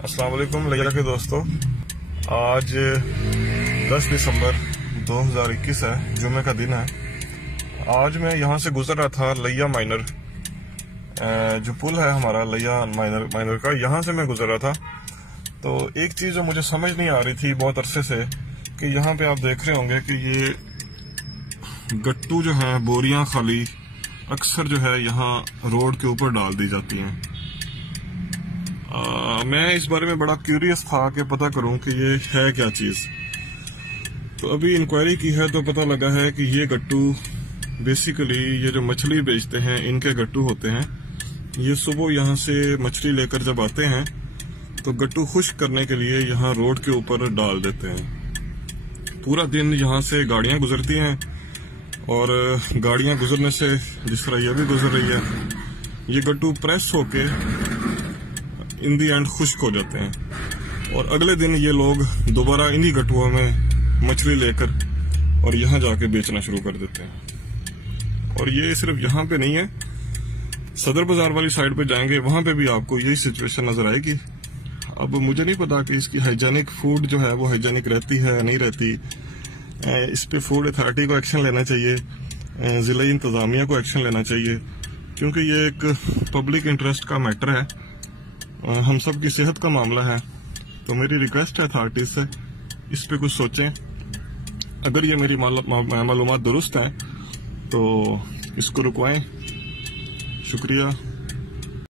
अस्सलाम वालेकुम लिया के दोस्तों। आज 10 दिसंबर 2021 है, जुमे का दिन है। आज मैं यहाँ से गुजर रहा था लिया माइनर, जो पुल है हमारा लिया माइनर का, यहाँ से मैं गुजर रहा था। तो एक चीज़ जो मुझे समझ नहीं आ रही थी बहुत अरसे से, कि यहाँ पे आप देख रहे होंगे कि ये गट्टू जो है, बोरियां खाली अक्सर जो है यहाँ रोड के ऊपर डाल दी जाती हैं। मैं इस बारे में बड़ा क्यूरियस था कि पता करूं कि ये है क्या चीज़। तो अभी इंक्वायरी की है तो पता लगा है कि ये गट्टू बेसिकली ये जो मछली बेचते हैं इनके गट्टू होते हैं। ये सुबह यहाँ से मछली लेकर जब आते हैं तो गट्टू खुश्क करने के लिए यहाँ रोड के ऊपर डाल देते हैं। पूरा दिन यहाँ से गाड़ियां गुजरती हैं और गाड़ियां गुजरने से, जिस तरह ये भी गुजर रही है, ये गट्टू प्रेस होके इन दी एंड खुश्क हो जाते हैं और अगले दिन ये लोग दोबारा इन्हीं गट्टुओं में मछली लेकर और यहाँ जाके बेचना शुरू कर देते हैं। और ये सिर्फ यहाँ पे नहीं है, सदर बाजार वाली साइड पे जाएंगे वहां पे भी आपको यही सिचुएशन नजर आएगी। अब मुझे नहीं पता कि इसकी हाइजेनिक फूड जो है वो हाइजेनिक रहती है या नहीं रहती। इस पे फूड अथॉरिटी को एक्शन लेना चाहिए, जिला इंतजामिया को एक्शन लेना चाहिए, क्योंकि ये एक पब्लिक इंटरेस्ट का मैटर है, हम सब की सेहत का मामला है। तो मेरी रिक्वेस्ट है अथॉरिटीज से, इस पे कुछ सोचें। अगर ये मेरी मालूमात दुरुस्त है तो इसको रुकवाएं। शुक्रिया।